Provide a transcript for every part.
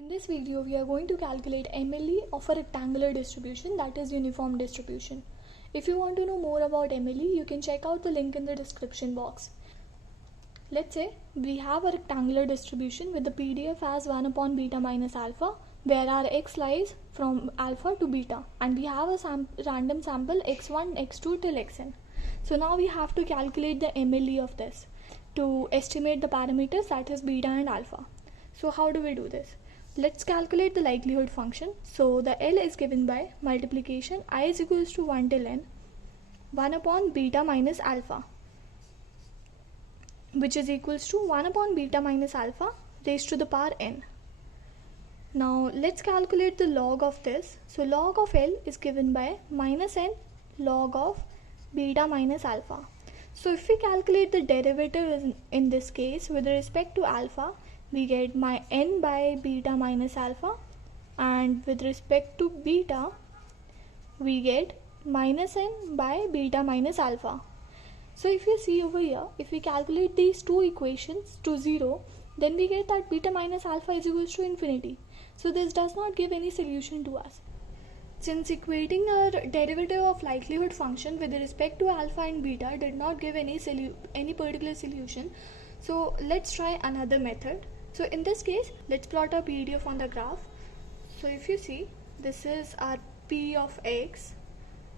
In this video, we are going to calculate MLE of a rectangular distribution, that is uniform distribution. If you want to know more about MLE, you can check out the link in the description box. Let's say we have a rectangular distribution with the PDF as 1 upon beta minus alpha, where our x lies from alpha to beta, and we have a random sample x1, x2 till xn. So now we have to calculate the MLE of this to estimate the parameters, that is beta and alpha. So how do we do this? Let's calculate the likelihood function. So the L is given by multiplication I is equals to 1 till n 1 upon beta minus alpha, which is equals to 1 upon beta minus alpha raised to the power n. Now let's calculate the log of this. So log of L is given by minus n log of beta minus alpha. So if we calculate the derivative in this case with respect to alpha, we get my n by beta minus alpha, and with respect to beta we get minus n by beta minus alpha. So if you see over here, if we calculate these two equations to 0, then we get that beta minus alpha is equals to infinity. So this does not give any solution to us. Since equating our derivative of likelihood function with respect to alpha and beta did not give any particular solution, so let's try another method. So in this case, let's plot our PDF on the graph. So if you see, this is our P of x,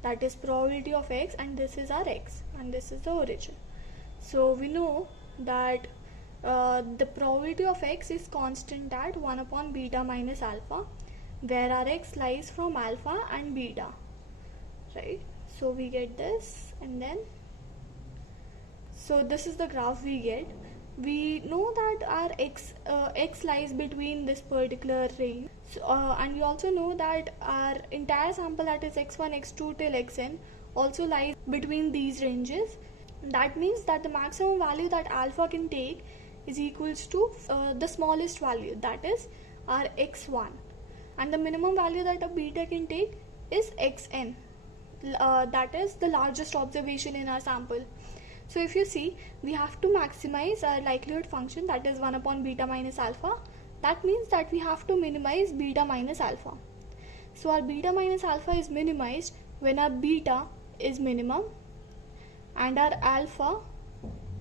that is probability of x, and this is our x, and this is the origin. So we know that the probability of x is constant at 1 upon beta minus alpha, where our x lies from alpha and beta, right? So we get this, and then so this is the graph we get. We know that our x lies between this particular range, and we also know that our entire sample, that is x1, x2 till xn, also lies between these ranges. That means that the maximum value that alpha can take is equals to the smallest value, that is our x1, and the minimum value that a beta can take is xn, that is the largest observation in our sample. So if you see, we have to maximize our likelihood function, that is 1 upon beta minus alpha. That means that we have to minimize beta minus alpha. So our beta minus alpha is minimized when our beta is minimum and our alpha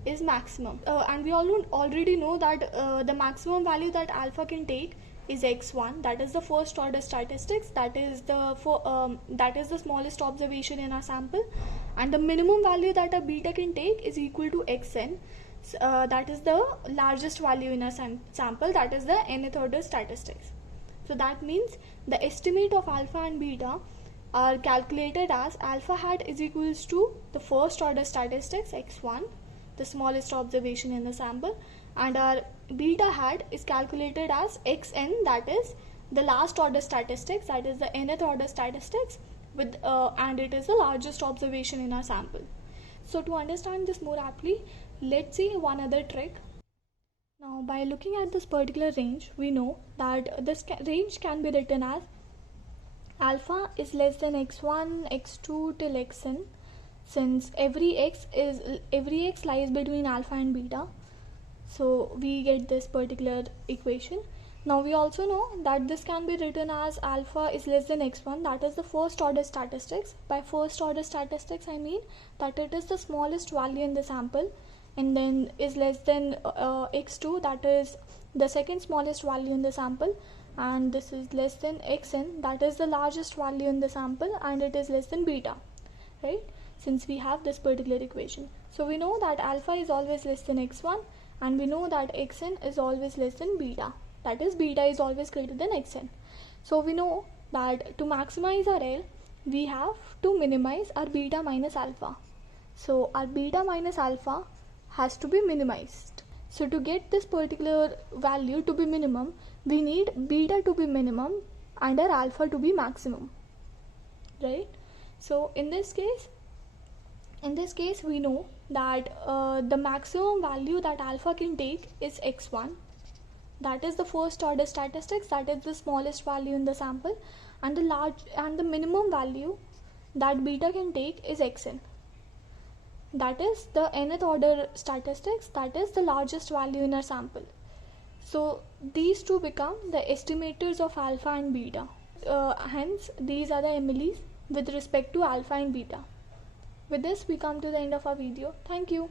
is maximum. And we already know that the maximum value that alpha can take is x1, that is the first order statistics, that is the smallest observation in our sample, and the minimum value that a beta can take is equal to xn, that is the largest value in our sample, that is the nth order statistics. So that means the estimate of alpha and beta are calculated as alpha hat is equals to the first order statistics x1, the smallest observation in the sample, and our beta hat is calculated as xn, that is the last order statistics, that is the nth order statistics, with and it is the largest observation in our sample. So to understand this more aptly, let's see one other trick. Now by looking at this particular range, we know that this range can be written as alpha is less than x1, x2 till xn, since every x lies between alpha and beta. So we get this particular equation. Now we also know that this can be written as alpha is less than x1, that is the first order statistics. By first order statistics, I mean that it is the smallest value in the sample, and then is less than x2, that is the second smallest value in the sample, and this is less than xn, that is the largest value in the sample, and it is less than beta, right? Since we have this particular equation, so we know that alpha is always less than x1, and we know that xn is always less than beta, that is beta is always greater than xn. So we know that to maximize our L, we have to minimize our beta minus alpha. So our beta minus alpha has to be minimized. So to get this particular value to be minimum, we need beta to be minimum and our alpha to be maximum, right? So in this case we know that the maximum value that alpha can take is x1, that is the first order statistics, that is the smallest value in the sample, and the minimum value that beta can take is xn, that is the nth order statistics, that is the largest value in our sample. So these two become the estimators of alpha and beta. Hence, these are the MLEs with respect to alpha and beta. With this, we come to the end of our video. Thank you.